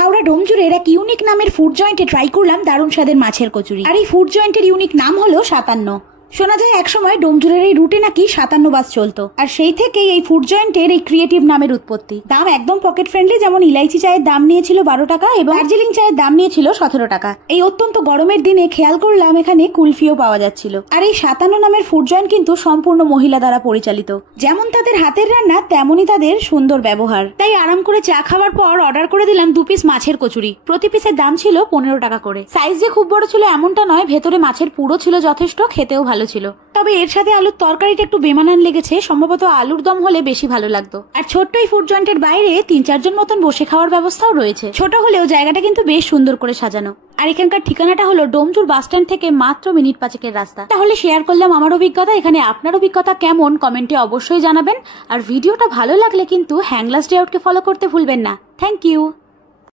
হাওড়া ডোমজুড়ের এক ইউনিক নামের ফুড জয়েন্টে ট্রাই করলাম দারুণ স্বাদের মাছের কচুরি। আর এই ফুড জয়েন্টের ইউনিক নাম হলো 57। শোনা যায় একসময় ডোমজুড়ের এই রুটে নাকি 57 বাস চলতো, আর সেই থেকেই এই ফুড জয়েন্টের এই ক্রিয়েটিভ নামের উৎপত্তি। দাম একদম পকেট ফ্রেন্ডলি, যেমন ইলাইচি চায়ের দাম নিয়েছিল 12 টাকা এবং দার্জিলিং চায়ের দাম নিয়েছিল 17 টাকা। এই অত্যন্ত গরমের দিনে খেয়াল করলাম এখানে কুলফিও পাওয়া যাচ্ছিল। আর এই 57 নামের ফুড জয়েন্ট কিন্তু সম্পূর্ণ মহিলা দ্বারা পরিচালিত। যেমন তাদের হাতের রান্না, তেমনই তাদের সুন্দর ব্যবহার। তাই আরাম করে চা খাওয়ার পর অর্ডার করে দিলাম 2 পিস মাছের কচুরি। প্রতি পিসের দাম ছিল 15 টাকা করে। সাইজ যে খুব বড় ছিল এমনটা নয়, ভেতরে মাছের পুরো ছিল যথেষ্ট, খেতেও ভালো ছিল। তবে এর সাথে আলুর তরকারিটা একটু বেমানান লেগেছে, সম্ভবত আলুর দম হলে বেশি ভালো লাগতো। আর ছোট্ট এই ফুড জয়েন্টের বাইরে 3-4 জন মতন বসে খাওয়ার ব্যবস্থাও রয়েছে। ছোট হলেও জায়গাটা কিন্তু বেশ সুন্দর করে সাজানো। আর এখানকার ঠিকানাটা হলো ডোমজুড় বাস স্ট্যান্ড থেকে মাত্র মিনিট 5-এর রাস্তা। তাহলে শেয়ার করলাম আমার অভিজ্ঞতা। এখানে আপনার অভিজ্ঞতা কেমন কমেন্টে অবশ্যই জানাবেন। আর ভিডিওটা ভালো লাগলে কিন্তু হ্যাংলাস ডে আউটকে ফলো করতে ভুলবেন না। Thank you.